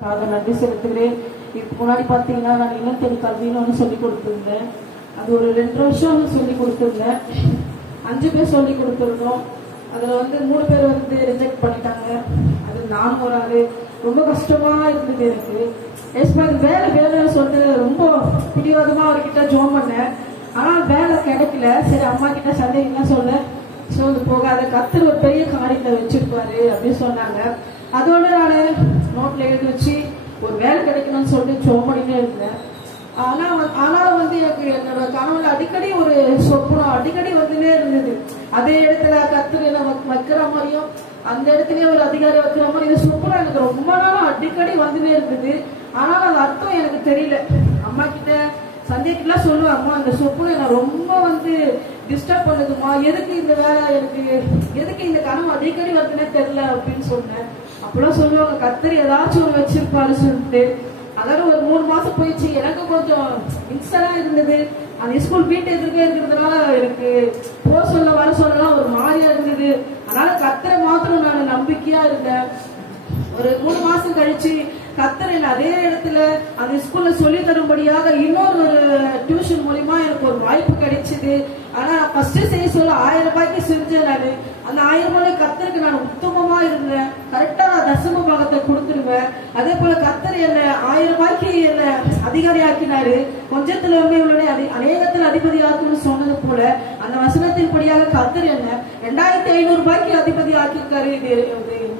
நன்றி செலுத்துகிறேன். இதுக்கு முன்னாடி பார்த்தீங்கன்னா நான் இல்லத்தேடி கல்வின்னு ஒன்று சொல்லி கொடுத்துருந்தேன். அது ஒரு 2 வருஷம் சொல்லி கொடுத்துருந்தேன். 5 பேர் சொல்லி கொடுத்துருந்தோம். அதில் 3 பேர் ரிஜெக்ட் பண்ணிட்டாங்க. அது நான் ஒரு ஆள். ரொம்ப கஷ்டமா இருந்தது எனக்கு. வேலைன்னு சொல்லிட்டு ரொம்ப பிடிவாதமா அவர்கிட்ட ஜோம் பண்ணேன். ஆனால் வேலை கிடைக்கல. சரி, அம்மா கிட்ட சந்தேகம்லாம் சொல்லு போகாத, கர்த்தர் ஒரு பெரிய காரியத்தை வச்சிருப்பாரு அப்படின்னு சொன்னாங்க. அதோட நான் நோட்ல எழுதி வச்சு ஒரு வேலை கிடைக்கணும்னு சொல்லிட்டு ஜோம் பண்ணிட்டே இருந்தேன். ஆனாலும் எனக்கு என்னோட கனவுல அடிக்கடி ஒரு சொப்பனம் அடிக்கடி வந்துட்டே இருந்தது. அதே இடத்துல கர்த்தர் வைக்கிற மாதிரியும் அந்த இடத்துலயே ஒரு அதிகாரி வைக்கிற மாதிரி இந்த சொப்பனம் எனக்கு ரொம்ப நாளும் அடிக்கடி வந்துட்டே இருந்தது. ஆனாலும் அது அர்த்தம் எனக்கு தெரியல. அம்மா கிட்ட சந்தேகத்துலாம் சொல்லுவேன், அம்மா அந்த சொப்பனம் என்ன ரொம்ப டிஸ்டர்ப் பண்ணுதுமா, எதுக்கு இந்த வேலை, எதுக்கு இந்த கனவு அடிக்கடி வருதுன்னே தெரியல அப்படின்னு சொன்னேன். அப்பெல்லாம் சொல்லுவாங்க, கர்த்தர் ஏதாச்சும் ஒரு வச்சிருப்பாரு சொல்லிட்டு. அதாவது ஒரு 3 மாசம் போயிடுச்சு. எனக்கு கொஞ்சம் இன்ஸ்டா இருந்தது. அந்த ஸ்கூல் வீட்டு எதிர்க்கே இருக்கிறதுனால எனக்கு வர சொல்லலாம் ஒரு மாதிரியா இருந்தது. அதனால கர்த்தரை மாத்திரம் நான் நம்பிக்கையா இருந்தேன். ஒரு 3 மாசம் கழிச்சு கர்த்தர் என்ன அதே இடத்துல அந்த ஸ்கூல்ல சொல்லி தரும்படியாக இன்னொரு டியூஷன் மூலியமா எனக்கு ஒரு வாய்ப்பு கிடைச்சது. ஆனா ஃபர்ஸ்ட் செய்ய சொல்ல 1000 ரூபாய்க்கு செஞ்சேன். நான் அந்த 1000 ரூபாய் கர்த்தருக்கு நான் உத்தமமா இருந்தேன். கரெக்டா நான் தசம பாகத்தை கொடுத்துருவேன். அதே போல கர்த்தர் என்ன 1000 ரூபாய்க்கு என்ன அதிகாரி ஆக்கினாரு. கொஞ்சத்துல அநேகத்தில் அதிபதி ஆக்குன்னு சொன்னது போல அந்த வசனத்தின் படியாக கர்த்தர் என்ன 2500 ரூபாய்க்கு அதிபதி ஆக்கியிருக்காரு.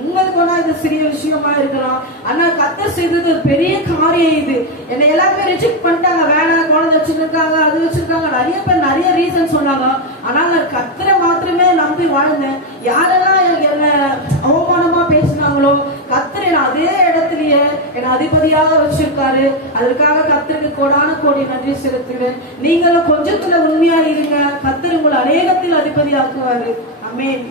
உங்களுக்கு வேணா இது சிறிய விஷயமா இருக்கலாம். ஆனா கர்த்தர் செய்தது ஒரு பெரிய காரியம். இது என்னை எல்லாருமே ரிஜெக்ட் பண்ணிட்டாங்க. வேணாம், குழந்தை வச்சிருக்காங்க, அது வச்சிருக்காங்க, நிறைய பேர் நிறைய ரீசன் சொன்னாங்க. ஆனா நான் கர்த்தரை மாத்திரமே நம்பி வாழ்ந்தேன். யாரெல்லாம் என்ன அவமானமா பேசினாங்களோ கர்த்தரை அதே இடத்துலயே என்னை அதிபதியாக வச்சிருக்காரு. அதற்காக கர்த்தருக்கு கோடான நன்றி செலுத்துகிறேன். நீங்களும் கொஞ்சத்துல உண்மையா இருங்க. கர்த்தர் உங்களை அநேகத்தில் அதிபதி ஆக்குவாரு. ஆமென்.